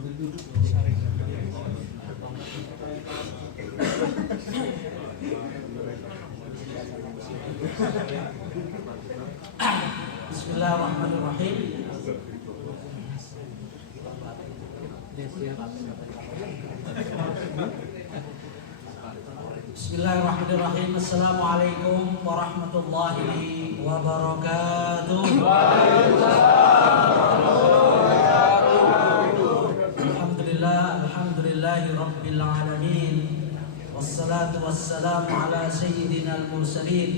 Bismillahirrahmanirrahim. Bismillahirrahmanirrahim. Assalamualaikum warahmatullahi wabarakatuh. Alhamdulillahi rabbil alamin. Wassalatu wassalamu ala sayyidina al-mursalin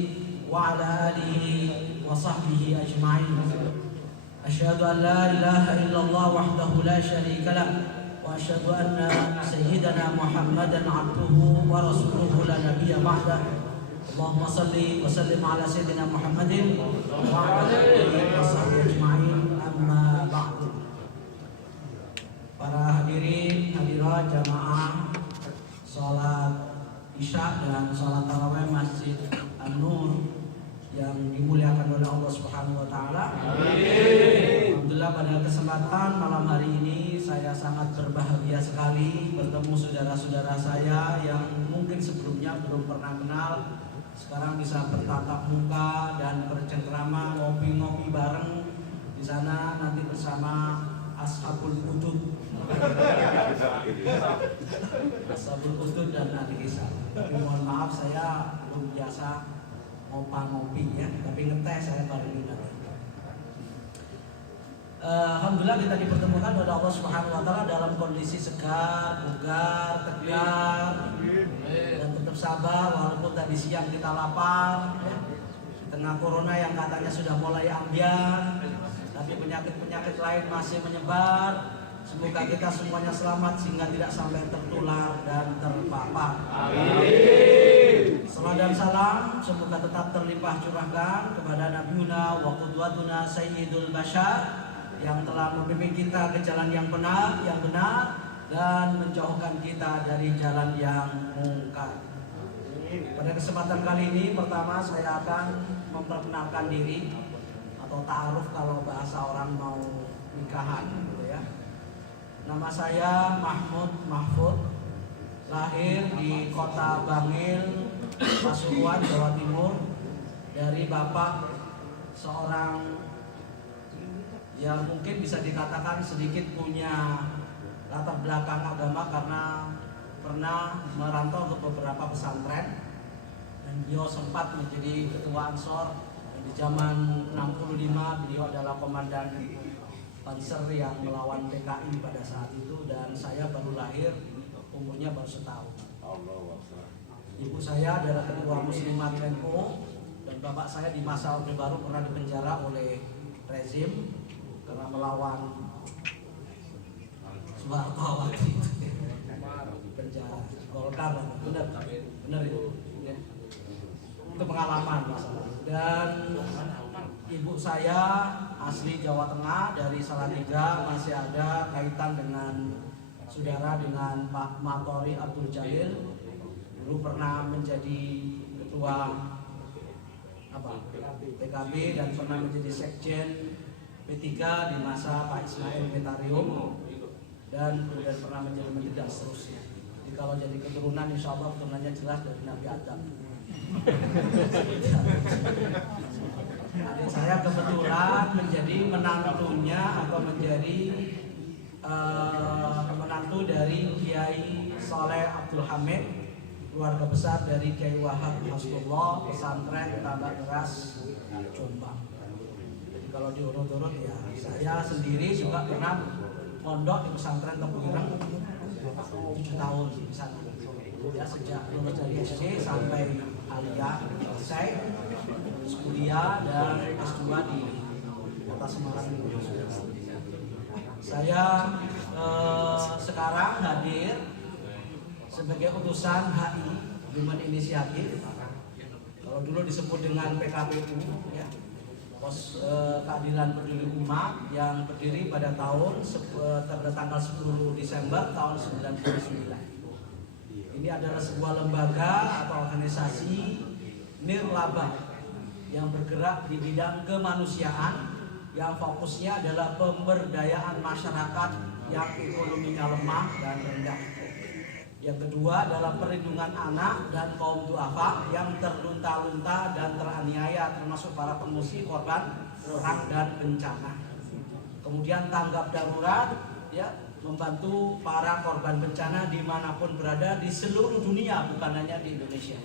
wa ala alihi wa sahbihi ajma'in. Asyhadu an la ilaha illallah wahdahu la syarika lah wa asyhadu anna sayyidana Muhammadan abduhu wa rasuluhu la nabiyya ba'dah. Allahumma salli wa sallim ala sayyidina Muhammadin wa ala alihi wa sahbihi ajma'in. Amma ba'du. Para hadirin hadirat jamaah salat Isya dan salat tarawih Masjid An-Nur yang dimuliakan oleh Allah Subhanahu wa taala. Amin. Alhamdulillah, pada kesempatan malam hari ini saya sangat berbahagia sekali bertemu saudara-saudara saya yang mungkin sebelumnya belum pernah kenal. Sekarang bisa bertatap muka dan bercengkrama, ngopi-ngopi bareng di sana nanti bersama Ashabul Hudud. Ashabul Hudud dan ahli kisah. Tapi mohon maaf, saya belum biasa ngopi ya, tapi ngeteh saya bareng ini. Alhamdulillah kita dipertemukan oleh Allah Subhanahu wa taala dalam kondisi segar, bugar, tegar dan tetap sabar walaupun tadi siang kita lapar ya. Di tengah corona yang katanya sudah mulai ambiar, tapi penyakit-penyakit lain masih menyebar. Semoga kita semuanya selamat sehingga tidak sampai tertular dan terpapar. Amin. Salam dan salam semoga tetap terlimpah curahkan kepada Nabiuna wa qudwatuna Sayyidul Bashar yang telah membimbing kita ke jalan yang benar dan menjauhkan kita dari jalan yang mungkar. Pada kesempatan kali ini pertama saya akan memperkenalkan diri atau ta'aruf kalau bahasa orang mau nikahan gitu ya. Nama saya Mahmud Mahfud, lahir di kota Bangil, Pasuruan, Jawa Timur, dari bapak seorang yang mungkin bisa dikatakan sedikit punya latar belakang agama karena pernah merantau ke beberapa pesantren dan beliau sempat menjadi ketua Ansor di zaman 65. Beliau adalah komandan Panser yang melawan PKI pada saat itu dan saya baru lahir, umurnya baru setahun. Ibu saya adalah ketua Muslimat NU dan bapak saya di masa Orde Baru pernah dipenjara oleh rezim karena melawan Soeharto waktu itu. Penjara Golkar, benar itu. Ya. Itu pengalaman masalah. Dan ibu saya asli Jawa Tengah dari Salatiga, masih ada kaitan dengan saudara dengan Pak Matori Abdul Jalil. Dulu pernah menjadi ketua PKB dan pernah menjadi sekjen P3 di masa Pak Ismail Betarium dan kemudian pernah menjadi menteri dan seterusnya. Jadi kalau jadi keturunan insya Allah keturunannya jelas dari Nabi Adam. Adik saya kebetulan menjadi menantunya atau menjadi menantu dari Kiai Soleh Abdul Hamid, keluarga besar dari Kiai Wahab Hasbullah, pesantren Tambak Beras Jombang. Jadi kalau diurut-urut ya saya sendiri juga pernah mondok di pesantren Tebuireng 7 tahun di sana. Ya sejak lulus dari SD sampai aliyah selesai, kuliah dan S2 di Kota Semarang. Saya sekarang hadir sebagai utusan HI Human Initiative. Kalau dulu disebut dengan PKPU ya. Pos Keadilan Peduli Umat yang berdiri pada tanggal 10 Desember tahun 1999. Ini adalah sebuah lembaga atau organisasi nirlaba yang bergerak di bidang kemanusiaan yang fokusnya adalah pemberdayaan masyarakat yang ekonominya lemah dan rendah. Yang kedua adalah perlindungan anak dan kaum duafa yang terlunta-lunta dan teraniaya, termasuk para pengungsi, korban perang dan bencana. Kemudian tanggap darurat, ya, membantu para korban bencana dimanapun berada di seluruh dunia, bukan hanya di Indonesia.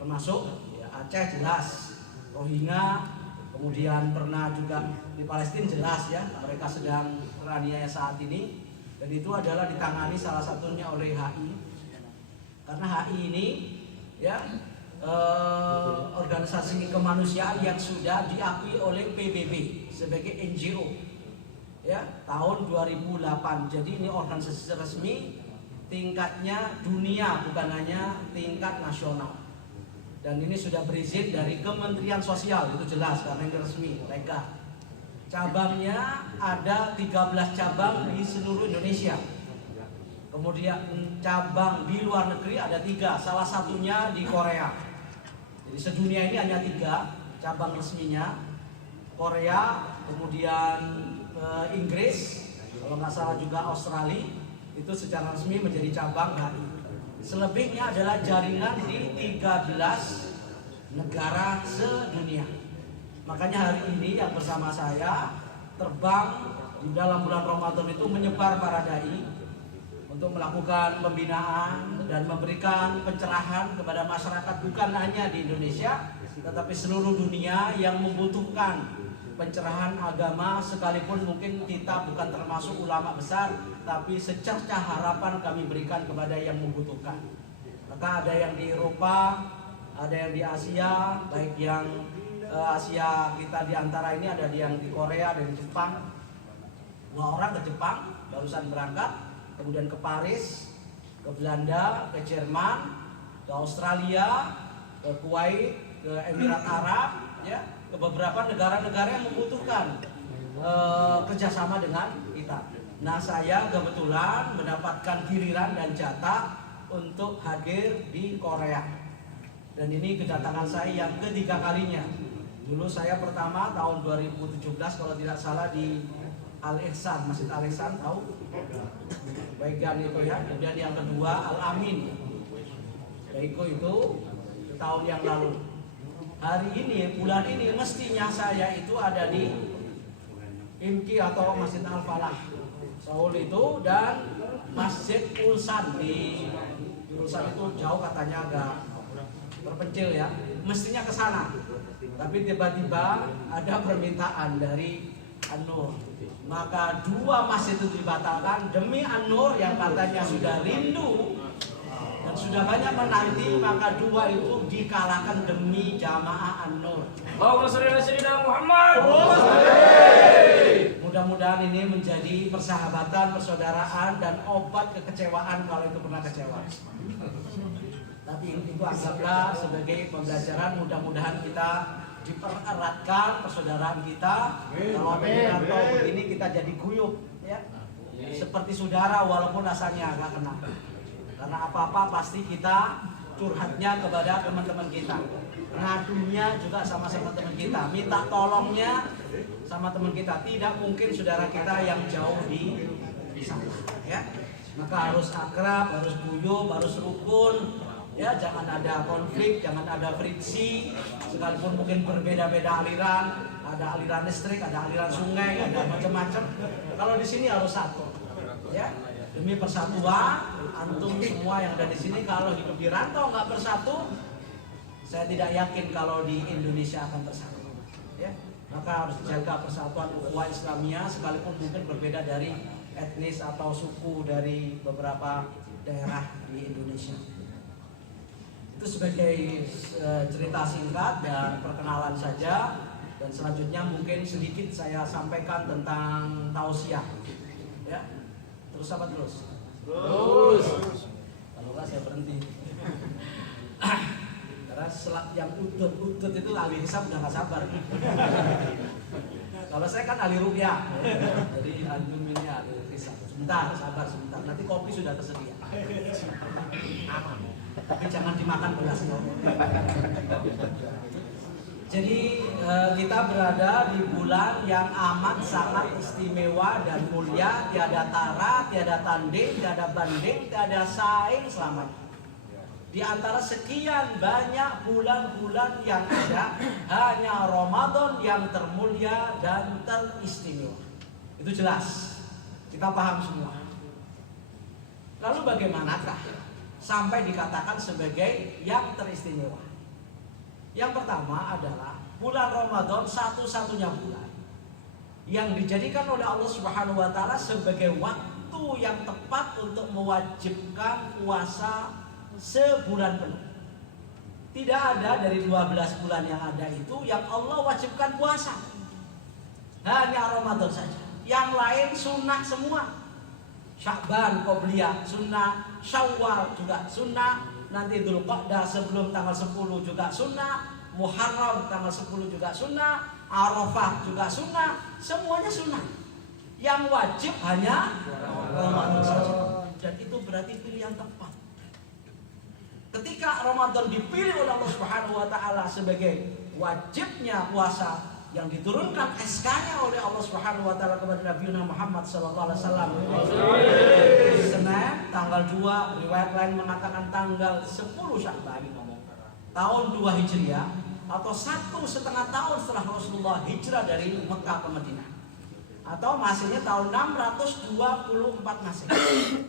Termasuk ya, Aceh jelas, Rohingya, kemudian pernah juga di Palestina jelas ya, mereka sedang teraniaya saat ini, dan itu adalah ditangani salah satunya oleh HI. Karena HI ini ya organisasi kemanusiaan yang sudah diakui oleh PBB sebagai NGO ya tahun 2008. Jadi ini organisasi resmi tingkatnya dunia, bukan hanya tingkat nasional. Dan ini sudah berizin dari Kementerian Sosial, itu jelas karena ini resmi, legal. Cabangnya ada 13 cabang di seluruh Indonesia. Kemudian cabang di luar negeri ada 3, salah satunya di Korea. Jadi sedunia ini hanya 3 cabang resminya, Korea, kemudian Inggris, kalau nggak salah juga Australia, itu secara resmi menjadi cabang HI. Selebihnya adalah jaringan di 13 negara sedunia. Makanya hari ini yang bersama saya terbang di dalam bulan Ramadan itu menyebar para dai untuk melakukan pembinaan dan memberikan pencerahan kepada masyarakat bukan hanya di Indonesia tetapi seluruh dunia yang membutuhkan pencerahan agama, sekalipun mungkin kita bukan termasuk ulama besar, tapi secercah harapan kami berikan kepada yang membutuhkan. Maka ada yang di Eropa, ada yang di Asia, baik yang Asia kita di antara ini ada yang di Korea dan di Jepang. 2 orang ke Jepang barusan berangkat, kemudian ke Paris, ke Belanda, ke Jerman, ke Australia, ke Kuwait, ke Emirat Arab, ya, ke beberapa negara-negara yang membutuhkan kerjasama dengan kita. Nah, saya kebetulan mendapatkan giliran dan jatah untuk hadir di Korea. Dan ini kedatangan saya yang ketiga kalinya. Dulu saya pertama tahun 2017 kalau tidak salah di Al-Ihsan, Masjid Al-Ihsan, tahu? Bagian itu ya. Kemudian yang kedua Al-Amin. Daiko itu tahun yang lalu. Hari ini, bulan ini mestinya saya itu ada di IMKI atau Masjid Al-Falah Seoul itu, dan Masjid Ulsan di Ulsan itu jauh katanya, agak terpencil ya. Mestinya ke sana. Tapi tiba-tiba ada permintaan dari An-Nur. Maka 2 masjid itu dibatalkan demi An-Nur yang katanya sudah rindu dan sudah banyak menanti, maka 2 itu dikalahkan demi jamaah An-Nur. Allahumma shalli ala sayyidina Muhammad. Mudah-mudahan ini menjadi persahabatan, persaudaraan, dan obat kekecewaan kalau itu pernah kecewa. Tapi itu anggaplah sebagai pembelajaran. Mudah-mudahan kita dipereratkan persaudaraan kita. Kalau dengan begini kita jadi guyup, ya, seperti saudara walaupun rasanya agak kenal. Karena apa-apa pasti kita curhatnya kepada teman-teman kita, ngadunya juga sama-sama teman kita, minta tolongnya sama teman kita. Tidak mungkin saudara kita yang jauh di sana, ya. Maka harus akrab, harus guyup, harus rukun, ya. Jangan ada konflik, jangan ada friksi, sekalipun mungkin berbeda-beda aliran, ada aliran listrik, ada aliran sungai, ada macam-macam. Kalau di sini harus satu, ya. Demi persatuan, antum semua yang ada di sini kalau hidup di rantau nggak bersatu, saya tidak yakin kalau di Indonesia akan bersatu. Ya, maka harus dijaga persatuan ukhuwah Islamiyah, sekalipun mungkin berbeda dari etnis atau suku dari beberapa daerah di Indonesia. Itu sebagai cerita singkat dan perkenalan saja. Dan selanjutnya mungkin sedikit saya sampaikan tentang tausiah. Ya. Terus apa terus? Terus. Kalau nggak saya berhenti. Karena yang udut itu ahli hisab udah nggak sabar. Kalau saya kan ahli ruqyah, jadi ahli ahli hisab. Sebentar, sabar sebentar. Nanti kopi sudah tersedia. Aman. Tapi jangan dimakan belasnya. Jadi kita berada di bulan yang amat sangat istimewa dan mulia, tiada tara, tiada tanding, tiada banding, tiada saing selamanya. Di antara sekian banyak bulan-bulan yang ada, hanya Ramadan yang termulia dan teristimewa. Itu jelas, kita paham semua. Lalu bagaimanakah sampai dikatakan sebagai yang teristimewa? Yang pertama adalah bulan Ramadan satu-satunya bulan yang dijadikan oleh Allah Subhanahu wa taala sebagai waktu yang tepat untuk mewajibkan puasa sebulan penuh. Tidak ada dari 12 bulan yang ada itu yang Allah wajibkan puasa. Hanya Ramadan saja. Yang lain sunnah semua. Sya'ban qobliyah sunnah, Syawal juga sunnah, nanti Dzulqa'dah sebelum tanggal 10 juga sunnah, Muharram tanggal 10 juga sunnah, Arafah juga sunnah, semuanya sunnah. Yang wajib hanya Ramadan saja. Dan itu berarti pilihan tepat. Ketika Ramadan dipilih oleh Allah Subhanahu wa taala sebagai wajibnya puasa yang diturunkan SK-nya oleh Allah Subhanahu wa taala kepada Nabi Muhammad sallallahu alaihi wasallam. Senin tanggal 2, riwayat lain mengatakan tanggal 10 Sya'ban tahun 2 Hijriah atau 1,5 tahun setelah Rasulullah hijrah dari Mekah ke Madinah. Atau Masehinya tahun 624 Masehi.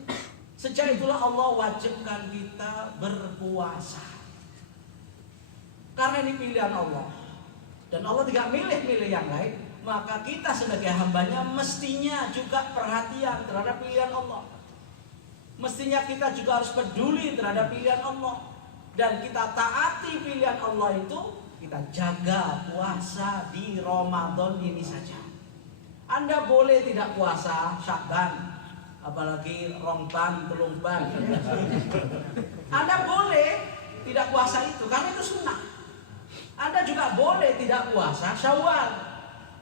Sejak itulah Allah wajibkan kita berpuasa. Karena ini pilihan Allah. Dan Allah tidak milih-milih yang lain, maka kita sebagai hambanya mestinya juga perhatian terhadap pilihan Allah. Mestinya kita juga harus peduli terhadap pilihan Allah. Dan kita taati pilihan Allah itu, kita jaga puasa di Ramadan ini saja. Anda boleh tidak puasa Sya'ban, apalagi rongban, telungban. Anda boleh tidak puasa itu, karena itu sunnah. Anda juga boleh tidak puasa Syawal.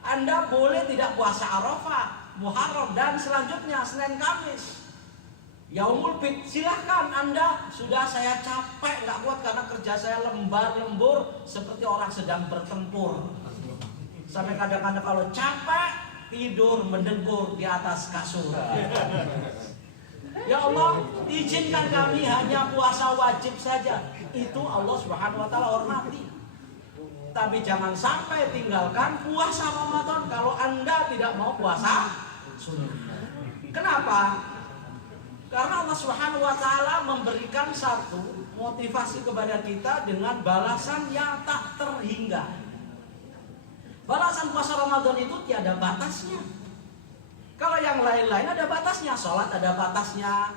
Anda boleh tidak puasa Arafah, Muharram dan selanjutnya Senin Kamis. Yaumul Bid, silahkan Anda. Sudah saya capek, nggak kuat karena kerja saya lembar-lembur seperti orang sedang bertempur. Sampai kadang-kadang kalau capek tidur mendengkur di atas kasur. Ya Allah, izinkan kami hanya puasa wajib saja. Itu Allah Subhanahu wa taala hormati. Tapi jangan sampai tinggalkan puasa Ramadan kalau Anda tidak mau puasa sunnah. Kenapa? Karena Allah Subhanahu wa taala memberikan satu motivasi kepada kita dengan balasan yang tak terhingga. Balasan puasa Ramadan itu tiada batasnya. Kalau yang lain-lain ada batasnya, sholat ada batasnya,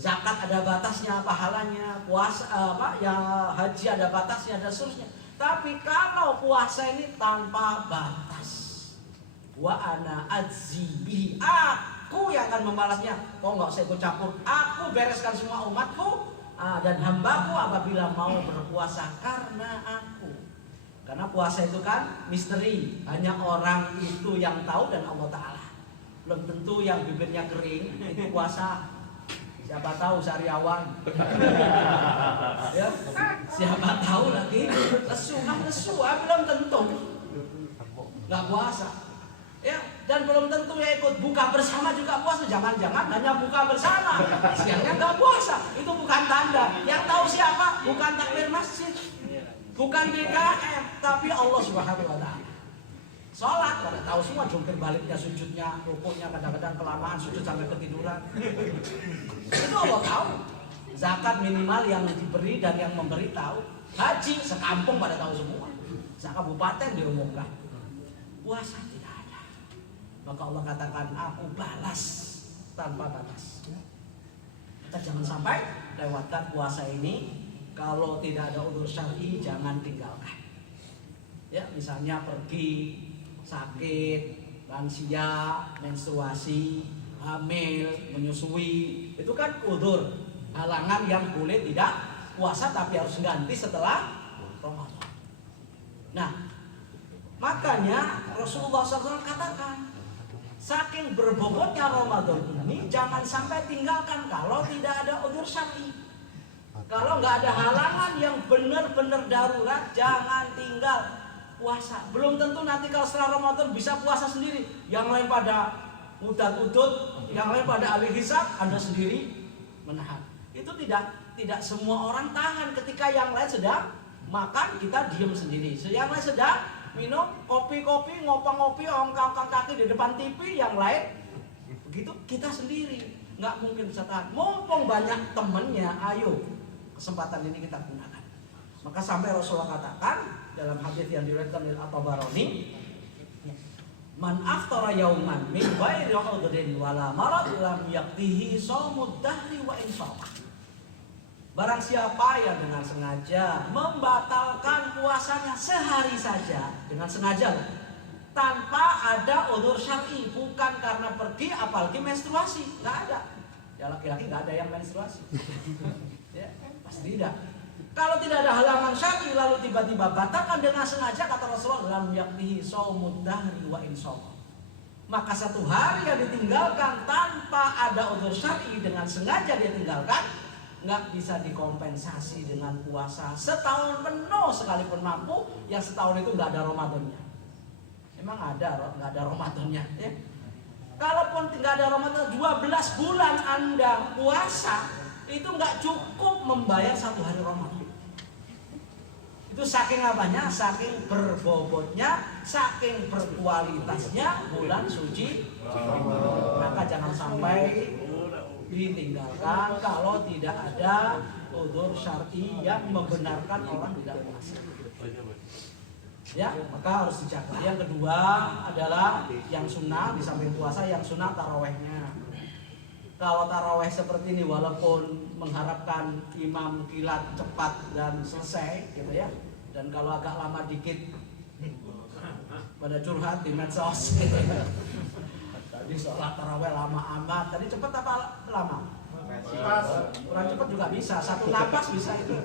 zakat ada batasnya, pahalanya, puasa haji ada batasnya dan seterusnya. Tapi kalau puasa ini tanpa batas, wa ana ajzi bihi, aku yang akan membalasnya. Kok nggak usah ikut campur, aku bereskan semua umatku dan hambaku apabila mau berpuasa karena aku. Karena puasa itu kan misteri, hanya orang itu yang tahu dan Allah Ta'ala. Belum tentu yang bibirnya kering itu puasa. Siapa tahu sariawan. Ya, siapa tahu lagi lesu, belum tentu nggak puasa. Ya, dan belum tentu ya ikut buka bersama juga puasa. Jangan-jangan hanya buka bersama, siangnya nggak puasa. Itu bukan tanda. Yang tahu siapa? Bukan takbir masjid, bukan DKM, tapi Allah Subhanahu wa taala. Sholat, pada tahu semua jungkir baliknya, sujudnya, rukuknya, kadang-kadang kelamaan sujud sampai ketiduran. Itu Allah tahu. Zakat minimal yang diberi dan yang memberi tahu. Haji sekampung pada tahu semua. Sekabupaten diumumkan. Puasa tidak ada. Maka Allah katakan aku balas tanpa batas. Kita jangan sampai lewatkan puasa ini. Kalau tidak ada udzur syar'i jangan tinggalkan. Ya, misalnya pergi sakit, lansia, menstruasi, hamil, menyusui, itu kan udzur, halangan yang boleh tidak puasa tapi harus ganti setelah Ramadan. Nah, makanya Rasulullah SAW katakan, saking berbobotnya Ramadan ini jangan sampai tinggalkan kalau tidak ada udzur syar'i. Kalau nggak ada halangan yang benar-benar darurat, jangan tinggal. puasa. Belum tentu nanti kalau setelah Ramadan bisa puasa sendiri. Yang lain pada udat-udut, yang lain pada ahli hisab, Anda sendiri menahan. Itu tidak semua orang tahan ketika yang lain sedang makan, kita diam sendiri. Yang lain sedang minum kopi-kopi, ngopang-ngopi, ongkang-ongkang kaki di depan TV, yang lain begitu, kita sendiri nggak mungkin bisa tahan. Mumpung banyak temennya, ayo kesempatan ini kita gunakan. Maka sampai Rasulullah katakan dalam hadis yang diriwayatkan oleh At-Tabarani, man aftara yauman min ghairi udhrin wala marad lam yaqdihi shaumud dahri wa in shama. Barang siapa yang dengan sengaja membatalkan puasanya sehari saja, dengan sengaja loh, tanpa ada udzur syar'i, bukan karena pergi apalagi menstruasi, nggak ada. Ya laki-laki nggak ada yang menstruasi, ya pasti tidak. Kalau tidak ada halangan syar'i lalu tiba-tiba batalkan dengan sengaja, kata Rasulullah, lam yaqdihi shaumud dahri wa in shama. Maka satu hari yang ditinggalkan tanpa ada udzur syar'i, dengan sengaja dia tinggalkan, nggak bisa dikompensasi dengan puasa setahun penuh sekalipun mampu, yang setahun itu nggak ada Ramadannya. Emang nggak ada Ramadannya ya? Kalaupun nggak ada Ramadan, 12 bulan Anda puasa itu nggak cukup membayar satu hari Ramadan. Itu saking apanya? Saking berbobotnya, saking berkualitasnya bulan suci. Maka jangan sampai ditinggalkan kalau tidak ada udzur syar'i yang membenarkan orang tidak puasa. Ya, maka harus dijaga. Yang kedua adalah yang sunnah, di samping puasa yang sunnah tarawehnya. Kalau taraweh seperti ini, walaupun mengharapkan imam kilat cepat dan selesai gitu ya, dan kalau agak lama dikit pada curhat di medsos gitu ya. Tadi sholat taraweh lama amat. Tadi cepat apa lama? Kurang cepat juga bisa. Satu napas bisa itu.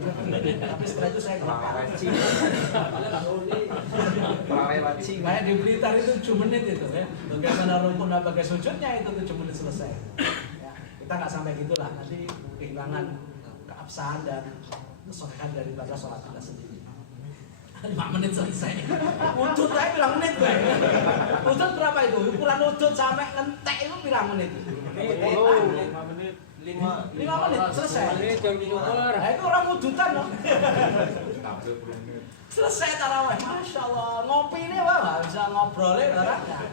Tapi setelah itu saya lupa. Kayak di Blitar itu 7 menit itu ya. Bagaimana rukun dan bagai sujudnya itu 7 menit selesai. Ya, kita nggak sampai gitulah. Nanti kehilangan keabsahan dan kesolehan daripada sholat kita sendiri. 5 menit selesai. Udut aja bilang menit gue. Udut berapa itu? Ukuran udut sampai ngentek itu bilang menit. 5 menit. 5 menit selesai. 5 menit jam syukur. Nah, itu orang udutan loh. Selesai taraweh. Masya Allah. Ngopi ini apa? Bisa ngobrolin orang ya.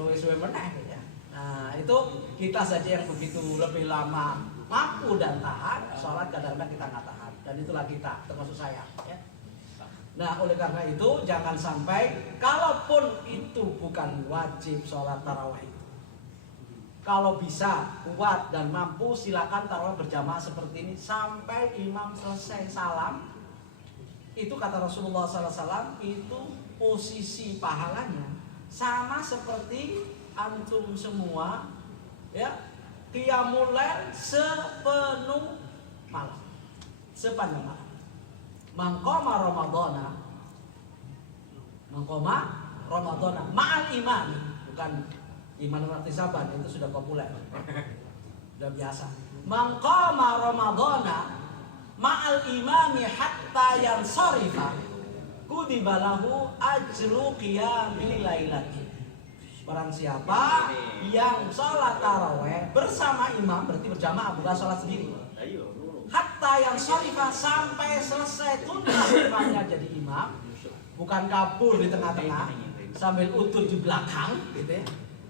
Luwih suwe meneh ya. Nah, itu kita saja yang begitu lebih lama mampu dan tahan. Sholat kadang-kadang kita nggak tahan. Dan itulah kita, termasuk saya. Ya. Nah, oleh karena itu jangan sampai, kalaupun itu bukan wajib sholat tarawih, kalau bisa kuat dan mampu silakan tarawih berjamaah seperti ini sampai imam selesai salam. Itu kata Rasulullah SAW, itu posisi pahalanya sama seperti antum semua ya qiyamul lail sepenuh malam, sepanjang malam. Mangkoma Ramadana ma'al iman, bukan iman berarti sabar, itu sudah populer, sudah biasa. Mangkoma Ramadana ma'al imami hatta yansarifa kudibalahu ajru qiyamil lailati. Barang siapa yang sholat taraweh bersama imam, berarti berjamaah, bukan sholat sendiri, hatta yang sholifah, sampai selesai tuntas imamnya jadi imam, bukan kabur di tengah-tengah sambil udut di belakang gitu ya,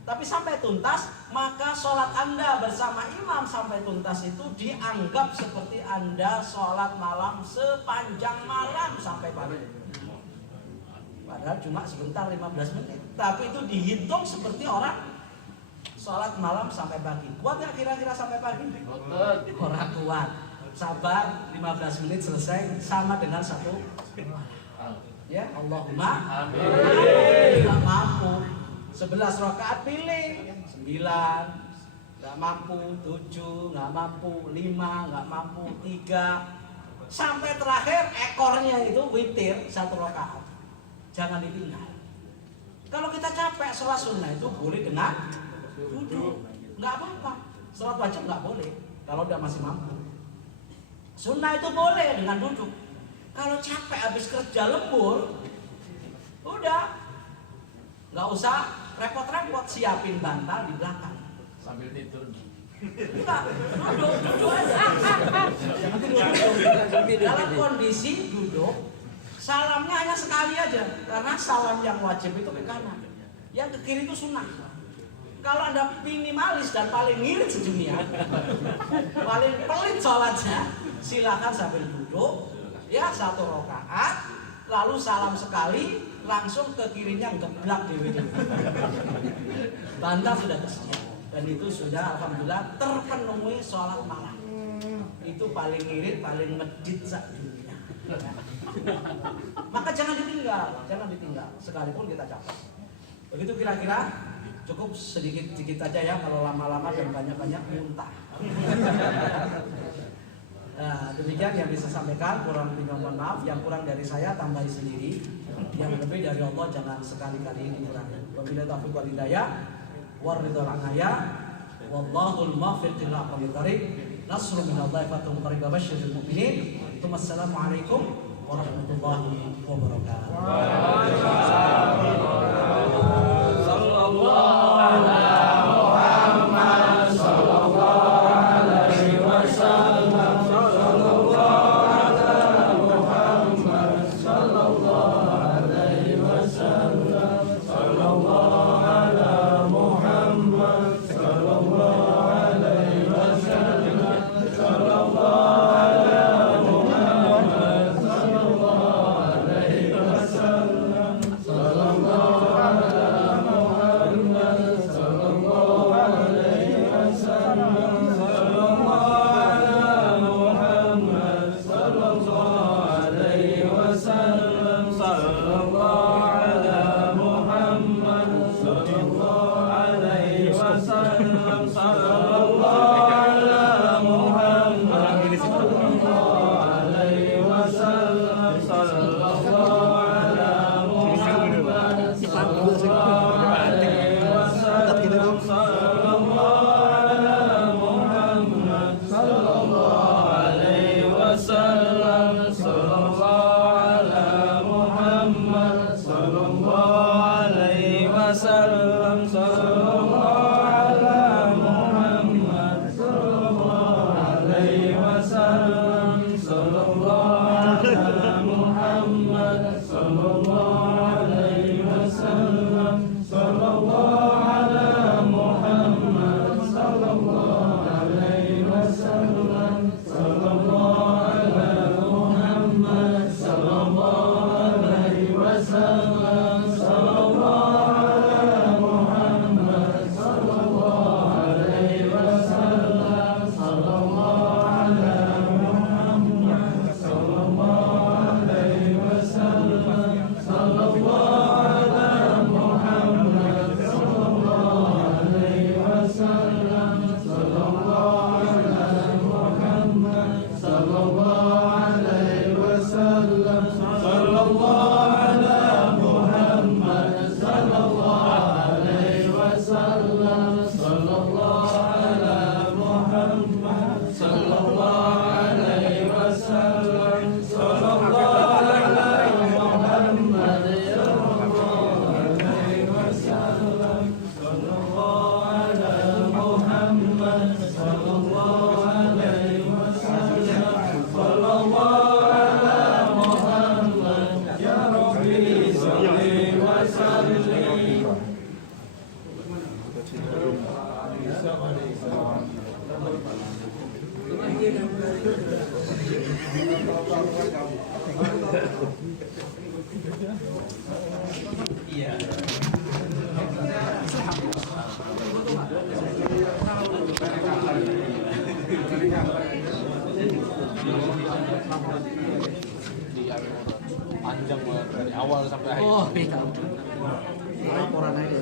tapi sampai tuntas, maka sholat Anda bersama imam sampai tuntas itu dianggap seperti Anda sholat malam sepanjang malam sampai pagi. Padahal cuma sebentar 15 menit, tapi itu dihitung seperti orang sholat malam sampai pagi. Kuat nggak kira-kira sampai pagi? Orang kuat. Sabar 15 menit selesai sama dengan satu. Ya, Allahumma amin. Nggak mampu 11 rakaat pilih 9, nggak mampu 7, nggak mampu 5, nggak mampu 3, sampai terakhir ekornya itu witir 1 rakaat. Jangan ditinggal. Kalau kita capek sholat sunnah itu boleh dengan duduk, nggak apa-apa. Sholat wajib nggak boleh kalau udah masih mampu. Sunnah itu boleh dengan duduk. Kalau capek habis kerja lembur, Udah, nggak usah repot-repot siapin bantal di belakang. Sambil tidur. Enggak, duduk aja. Dalam kondisi duduk, salamnya hanya sekali aja, karena salam yang wajib itu ke kanan, yang ke kiri itu sunnah. Kalau Anda minimalis dan paling ngirit sedunia, paling pelit sholatnya, silakan sambil duduk, ya 1 rakaat, lalu salam sekali, langsung ke kirinya geblak dewe. Bantal sudah tersedia, dan itu sudah alhamdulillah terpenuhi sholat malam. Itu paling ngirit, paling medit sedunia. Maka jangan ditinggal, sekalipun kita capek. Begitu kira-kira. Cukup sedikit aja ya, kalau lama-lama dan banyak-banyak muntah. Nah, demikian yang bisa sampaikan, kurang lebih mohon maaf, yang kurang dari saya tambahi sendiri, yang lebih dari Allah jangan sekali-kali dikurangi. Wabillahi taufiq wal hidayah, waridul anaya, wallahul muwaffiq ila aqwamit thariq. Nasrun minallahi fathun qarib wa basyiril mu'minin. Assalamualaikum warahmatullahi wabarakatuh. Panjang banget dari awal sampai akhir. Oh, iya. Laporan aja.